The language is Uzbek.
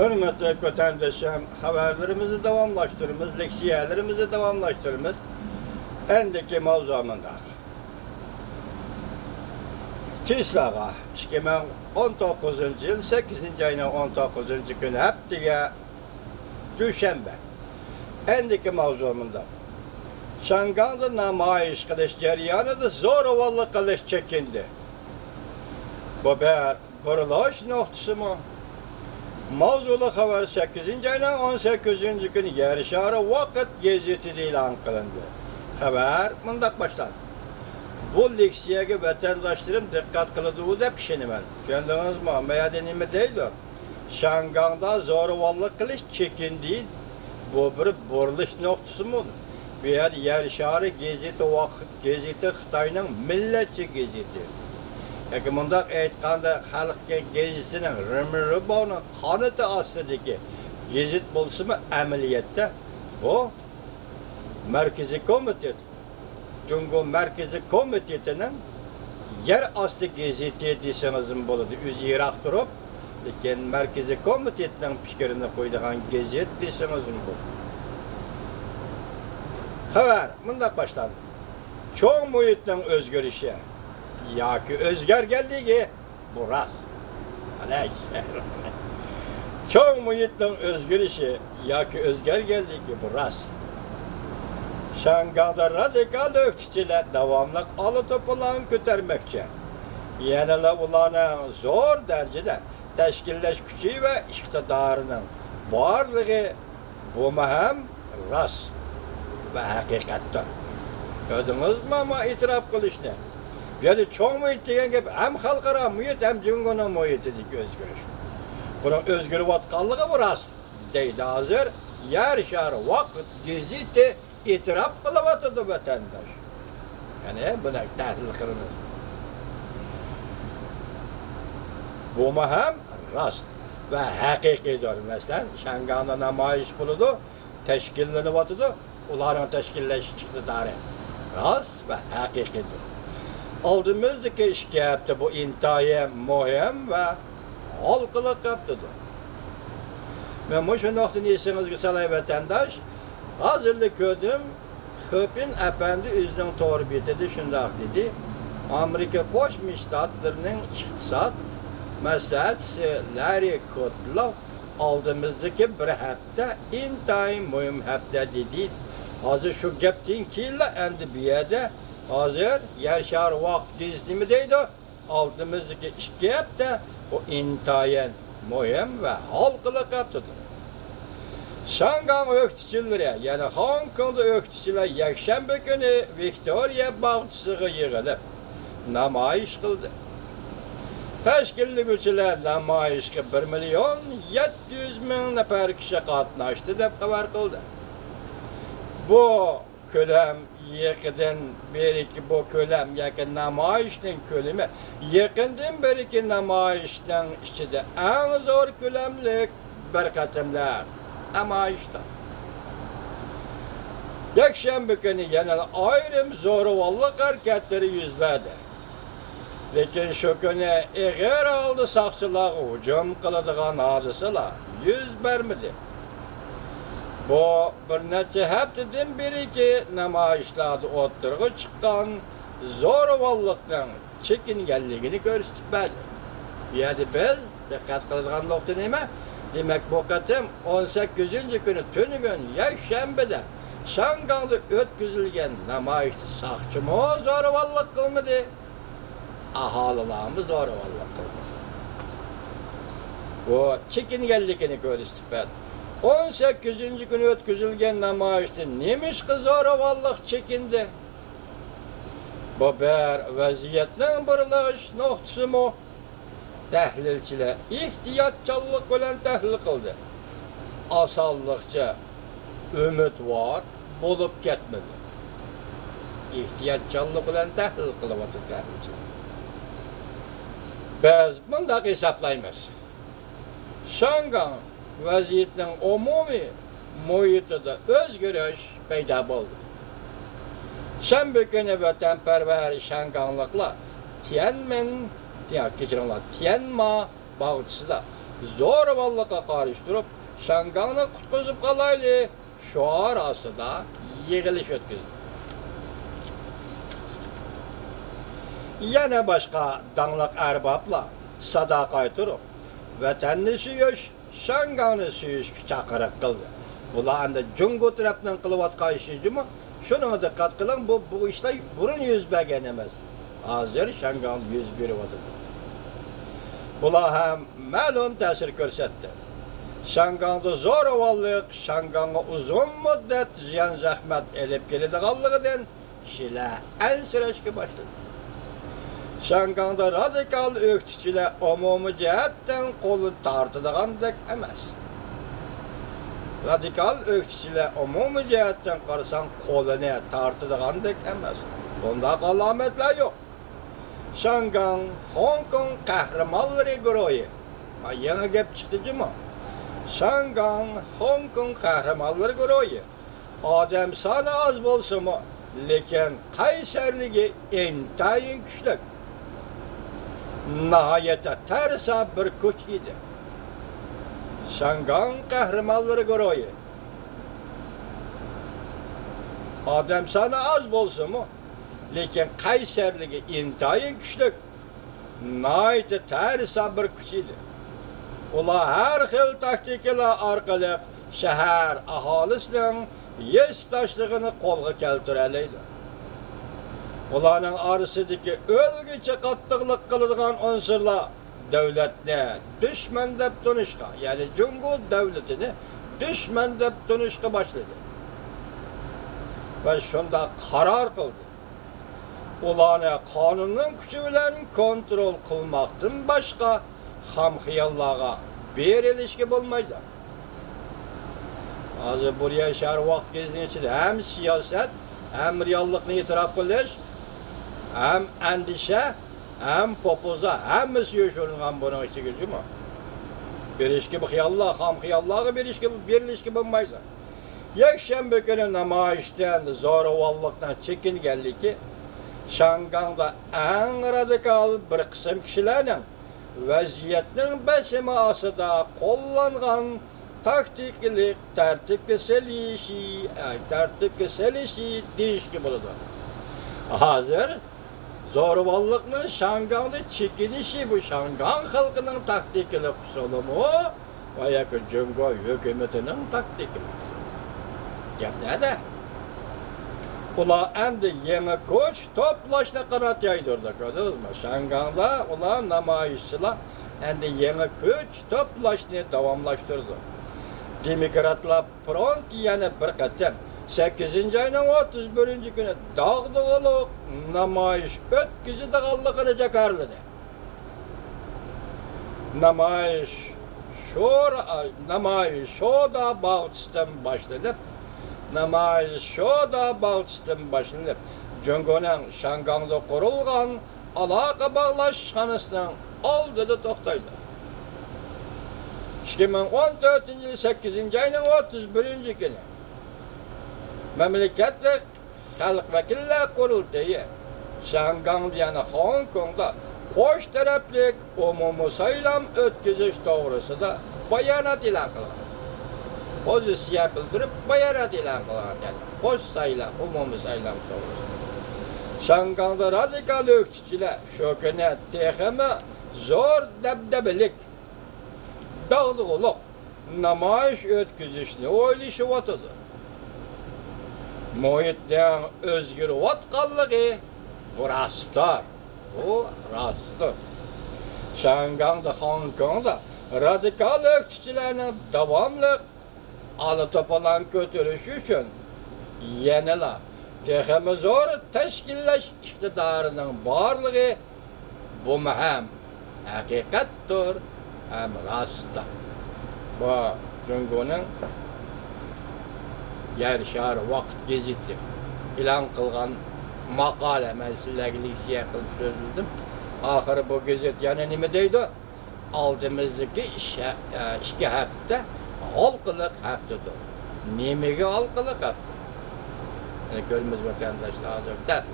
Hürmetli vatandaşlarım, haberlerimizi devamlaştırırız, leksiyelerimizi devamlaştırırız. Endeki mavzamında. Çislağa, 2019 yıl 8. ayının 19. günü haftiga Düşenbe. Endeki mavzumunda. Şanganda namayiş kılış jaryanıda zoravallık kılış çekindi. Bu bir kuruluş noktası mı? Mavzulu haber 8. ayının 18. günü yarışarı vakit gazeti ilan kılındı. Haber bundak başlandı. Bu leksiyaya vatandaşlarım dikkat kılıdığı da pişenimen. Kendiniz mi? Meyadenimi değil o. Şanganda zoravallık kılış çekindi. Bu bir buruluş noktası mı olur? Bir yarışarı gazeti vakit gazeti Xitayning millatchi gazeti. Yoki bundoq aytganda xalqqa gazetisining rimri-riboni qanoti ostidagi gazet bo'lsa-mu amaliyotda bu Markaziy komitet Jungo Markaziy komitetining yer osti gazeti desangiz bo'ladi. O'zi yiroq turib, lekin Markaziy komitetning fikrini qo'ydigan gazet desangiz bo'ladi. Haber, bundan başlandı. Çoğu muhittin özgürüşü, ya ki özgergenliği, bu rast. Çoğu muhittin özgürüşü, ya ki özgergenliği, bu rast. Şangada radikal öktüçüler devamlı alı topulan götürmekçe. Yeniler ulanın zor derecede teşkilleş gücü ve iktidarının varlığı bu mühim rast ve hakikattir. Gördünüz mü ama itiraf kılışını? Yani çok muhit degen gibi hem halkara muhit hem cümgona muhit dedik özgürüş. Bunun özgür vatkallığı bu rast. Deydi hazır, yer şarı vakit geziti itiraf kılıvatıdı vatandaş. Yani buna tahlil kılınır. Bu mühim rast ve hakikidir. Mesela Şanganda namayiş buludu, teşkillenivatıdı. Uların teşkilleş iktidarı rast ve hakikidir. Aldığımızdaki işkiyaptı bu intihai mühim ve halkılık yaptıdır. Ben bu şu noktanı esiniz salay vatandaş, hazırlık gördüm, Hıpin Efendi üzden torbiyeti şundak dedi, Amerika Koşmuş Ştatlarının iktisat meselesi Larry Kudlow aldığımızdaki bir hafta intihai mühim hafta dedi. Hazır şu geptin kille endi bir yerde hazır yaşar vakit gizli mi deydi aldığımızdaki iki hafta o intayen mühim ve halkılık yaptıdır. Şangay öktüçüleri yani Hong Kong'da öktüçüler yakşembe günü Victoria Bağçısı'na yığılıp namayiş kıldı. Teşkilli güçler namayişke 1.700.000 nefer kişi katlaştı dep haber kıldı. Bu kölem yakından beriki bu kölem yakın namayişten kölemi yakından beriki namayişten içinde en zor kölemlik bir katımlar namayişten. Yakşembe günü genel ayrım zoravallık hareketleri yüz verdi. Lekin şu günü eğer aldı sakçılar hücum kılıdığan hadisələr yüz vermedi. Bu bir neçe haftadan beri ki namayişlerde oturuğa çıkan zoravallıktan çekingenliğini göstermedi. Yani biz dikkat kılıdığan nokta neyme? Demek bu katım 18. günü tünügün yakşembede Şangay'da ötküzülgen namayişte sakçı mı zoravallık kılmadı? Ahalilarımız zoravallık kılmadı. Bu çekingenliğini göstermedi. 18. günü ötküzülgen namayişte nemiş ki zoravallık çekindi? Bu bir vaziyetinin buruluş noktası mı? Tahlilçiler ihtiyatçılık bilen tahlil kıldı. Asallıkça ümit var, bulup ketmedi. İhtiyatçılık bilen tahlil kılıvatı tahlilçiler. Biz bundak hesaplayımız. Şangay vaziyetinin umumi muhitida özgürüş paydo bo'ldi. Shanba kuni vatanparvar Şangayliklar Tiananmen Tianma bog'chisida zo'ravonlikqa qarshi turib, Şangangni qutqizib qolayli şuar ostida yig'ilish o'tkazdi. Yana boshqa dangliq arboblar sado qaytirib, vatanni suyish, Şangangni suyishga chaqiriq qildi. Bular endi Jungo tarafdan qilayotgan ishimi? Shunga diqqat qiling, bu ishlar burun yuz bergan emas. Hozir Şangang yuz beryapti. Bular ham ma'lum ta'sir ko'rsatdi. Şangangda zo'ravonlik, Şangangga uzun muddat ziyon zahmat elib keladiganligidan kishilar ansirashga boshladi. Şangangda radikal o'qituvchilar umumiy jihatdan qo'li tortadigandek emas. Radikal o'qituvchilar umumiy jihatdan qarasang qo'lini tortadigandek emas. Bunda alomatlar yo'q. Şangang, Hong Kong qahramonlari guruhi. Ma yangi gap chiqdi-mi? Şangang, Hong Kong qahramonlari guruhi. Odam soni oz bo'lsa-mu, lekin qaysarligi intayin kuchli. Nihoyatda tarsa bir kuch edi. Şangang qahramonlari guruhi. Odam soni oz bo'lsa-mu, lekin qaysarligi intayin kuchli. Nihoyatda tarsa bir kuch edi. Ular har xil taktikalar orqali shahar aholisining yesdashligini qo'lga keltira oladi. Ularning orasidagi o'lgicha qattiqlik qiladigan unsurlar davlatni dushman deb tunishga, ya'ni Jungo davlatini dushman deb tunishga boshladi. Va shunda qaror qildi. Ularni qonunning kuchi bilan kontrol qilmoqdan boshqa ham xiyollarga berilishga bo'lmaydi. Hozir bu yashar vaqt kezdiğinde hem siyaset, hem reallikni e'tirof qilish, hem andisha, hem popoza, hammasi yo'shirilgan buning ichiga juma. Berishga bu xiyollar, ham xiyollarga berilishga bo'lmaydi. Yakshanba kuni namoyishdan zo'ravonlikdan chekinganligi Şangangda eng radikal bir qism kishilarning vaziyatning basimi ostida qo'llangan taktiklik tartibga selishi deyishga bo'ladi. Hozir zo'ravonlikning Şangangda chekinishi bu Şangang xalqining taktikalik usulimi va yoki Jungo hukumatining taktikalik. Gapda ular endi yangi kuch to'plashni qanot yaydirdi, ko'rdingizmi? Şangangda ular namoyishchilar endi yangi kuch to'plashni davomlashtirdi. Demokratlar front yana bir qatam 8-oyning 31-kuni dog'dug'iliq namoyish o'tkazadiganligini jakarladi. Namoyish shoda bag'ishdan boshlanib, Jungoning Şangangda qurilgan aloqa bog'lashxonasining oldida to'xtaydi. 2014-yil 8-oyning 31-kuni mamlakatlik xalq vakillar qurultayi Şangangda yana Hong Kongda qo'sh taraflik umumiy saylam o'tkazish to'g'risida bayonot e'lon qilgan. Pozitsiya bildirib bayonot e'lon qilgan. Yani qo'sh saylam, umumiy saylam to'g'risida. Şangangda radikal o'qituvchilar shu kuni texmi zo'r dabdabalik dog'dug'iliq namoyish o'tkazishni o'ylashyapti. Muhitning o'zgarayotganligi bu rostdir. Bu rostdir. Şangangda, Hong Kongda radikal o'qituvchilarning davomli to'polon ko'tarish uchun yanala texmi zo'r tashkillash iqtidorining borligi bu ham haqiqatdir, ham rostdir. Bu Jungoning Yer Shar Vaqt gazeti e'lon qilgan maqola. Men sizlarga leksiya qilib so'zladim. Oxiri bu gazet yana nima deydi? Oldimizdagi 2 hafta halqılık haftadır. Nimaga halqılık hafta? Yani görmüş vatandaşlar hazır dep